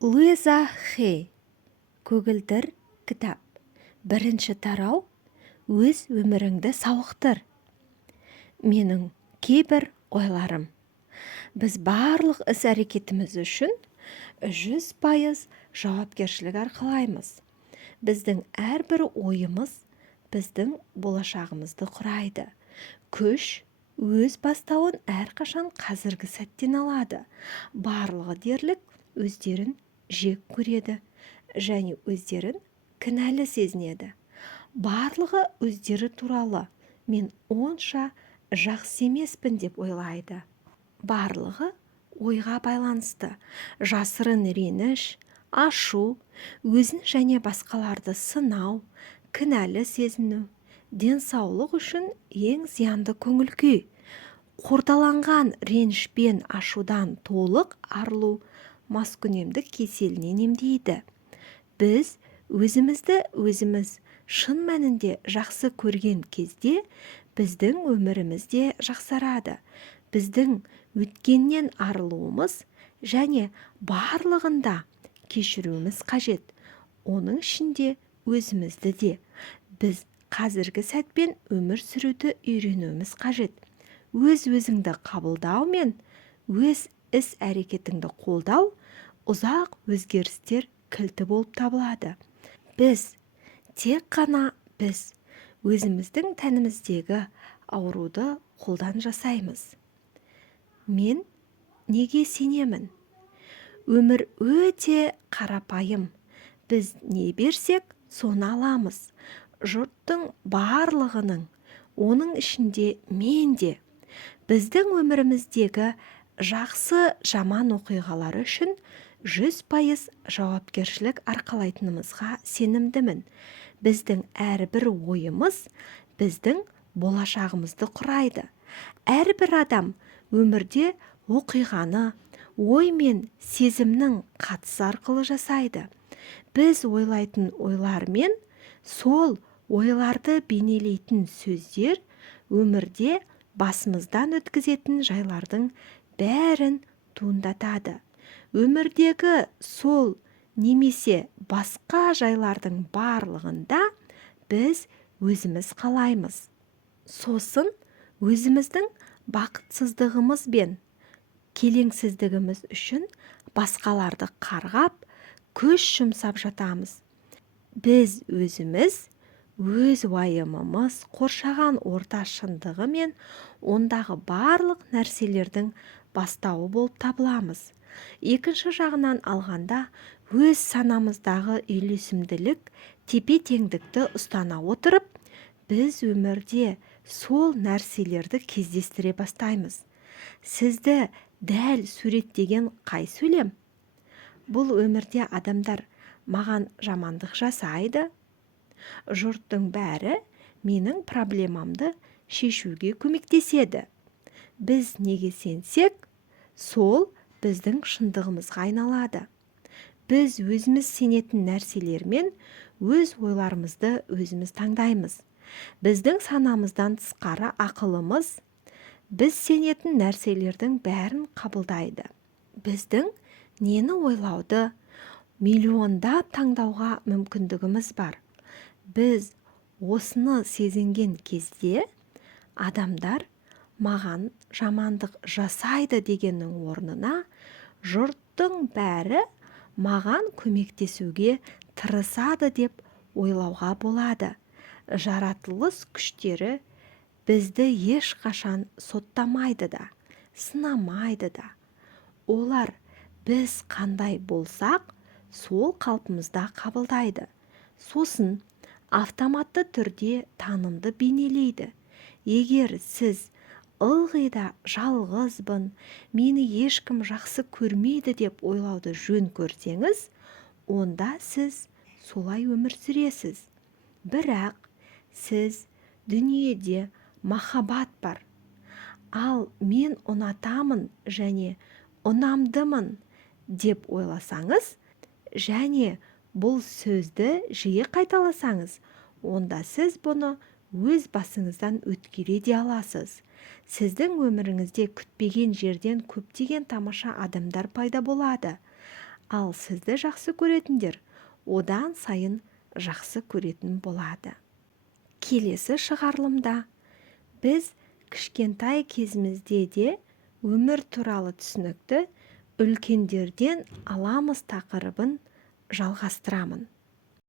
Луиза Хей. Көгілдір кітап. Бірінші тарау. Өз өміріңді сауықтыр. Менің кейбір ойларым. Біз барлық іс-әрекетіміз үшін 100% жауапкершілік арқалаймыз. Біздің әрбір ойымыз біздің болашағымызды құрайды. Күш өз бастауын әрқашан қазіргі сәттен алады. Барлығы дерлік өздерін жек көреді және өздерін кінәлі сезінеді. Барлығы өздері туралы мен онша жақсы емеспін деп ойлайды. Барлығы ойға байланысты жасырын реніш, ашу, өзін және басқаларды сынау, кінәлі сезіну, денсаулық үшін ең зиянды көңіл-күй, қордаланған ренішпен ашудан толық арылу маскүнемдік кеселінен емдейді. Біз өзімізді шын мәнінде жақсы көрген кезде біздің өміріміз де жақсарады. Біздің өткеннен арылуымыз және барлығында кешіруіміз қажет. Оның ішінде өзімізді де біз қазіргі сәтпен өмір сүруді үйренуіміз қажет. Өз-өзіңді қабылдау мен өз іс-әрекетіңді қолдау ұзақ өзгерістер кілті болып табылады. Біз, тек қана біз, өзіміздің тәніміздегі ауруды қолдан жасаймыз. Мен неге сенемін? Өмір өте қарапайым. Біз не берсек, соны аламыз. Жұрттың барлығының, оның ішінде мен де, біздің өміріміздегі жақсы жаман оқиғалар үшін 100% жауапкершілік арқалайтынымызға сенімдімін. Біздің әрбір ойымыз біздің болашағымызды құрайды. Әрбір адам өмірде оқиғаны ой мен сезімнің қатысы арқылы жасайды. Біз ойлайтын ойлар мен сол ойларды бейнелейтін сөздер өмірде басымыздан өткізетін жайлардың бәрін туындатады. Өмірдегі сол немесе басқа жайлардың барлығында біз өзіміз қалаймыз. Сосын өзіміздің бақытсыздығымыз бен келеңсіздігіміз үшін басқаларды қарғап, күш жұмсап жатамыз. Біз өзіміз, өз уайымымыз, қоршаған орта шындығы мен ондағы барлық нәрселердің бастауы болып табыламыз. Екінші жағынан алғанда, өз санамыздағы үйлесімділік, тепе-теңдікті ұстана отырып, біз өмірде сол нәрселерді кездестіре бастаймыз. Сізді дәл суреттеген қай сөйлем? Бұл өмірде адамдар маған жамандық жасайды. Жұрттың бәрі менің проблемамды шешуге көмектеседі. Біз неге сенсек, сол біздің шындығымызға айналады. Біз өзіміз сенетін нәрселермен өз ойларымызды өзіміз таңдаймыз. Біздің санамыздан тысқары ақылымыз біз сенетін нәрселердің бәрін қабылдайды. Біздің нені ойлауды миллиондап таңдауға мүмкіндігіміз бар. Біз осыны сезінген кезде адамдар маған жамандық жасайды дегеннің орнына жұрттың бәрі маған көмектесуге тырысады деп ойлауға болады. Жаратылыс күштері бізді ешқашан соттамайды да, сынамайды да. Олар біз қандай болсақ, сол қалпымызда қабылдайды. Сосын автоматты түрде танымды бейнелейді. Егер сіз ылғи да жалғызбын, мені ешкім жақсы көрмейді деп ойлауды жөн көрсеңіз, онда сіз солай өмір сүресіз. Бірақ сіз дүниеде махаббат бар. Ал мен ұнатамын және ұнамдымын деп ойласаңыз, және бұл сөзді жиі қайталасаңыз, онда сіз бұны өз басыңыздан өткере де аласыз. Сіздің өміріңізде күтпеген жерден көптеген тамаша адамдар пайда болады. ал сізді жақсы көретіндер одан сайын жақсы көретін болады. Келесі шығарылымда біз кішкентай кезімізде де өмір туралы түсінікті үлкендерден аламыз тақырыбын жалғастырамын.